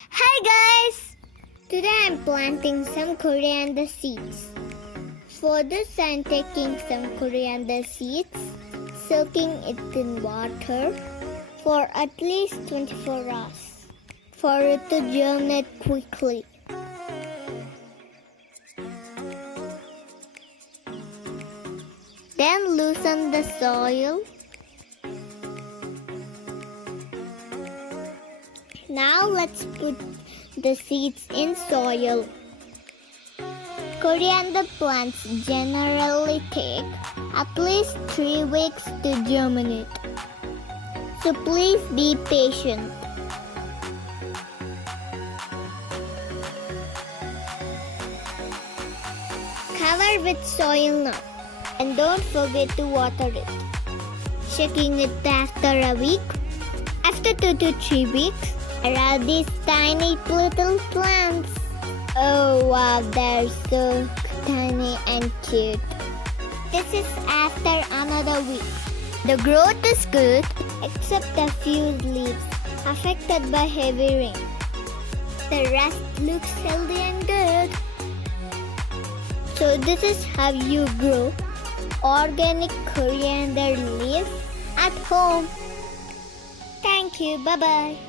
Hi guys! Today I'm planting some coriander seeds. For this I'm taking some coriander seeds, soaking it in water for at least 24 hours for it to germinate quickly. Then loosen the soil. Now let's put the seeds in soil. Coriander plants generally take at least 3 weeks to germinate. So please be patient. Cover with soil now and don't forget to water it. Checking it after a week. After 2 to 3 weeks, there are these tiny little plants. Oh wow, they're so tiny and cute. This is after another week. The growth is good except a few leaves affected by heavy rain. The rest looks healthy and good. So this is how you grow organic coriander leaves at home. Thank you. Bye-bye.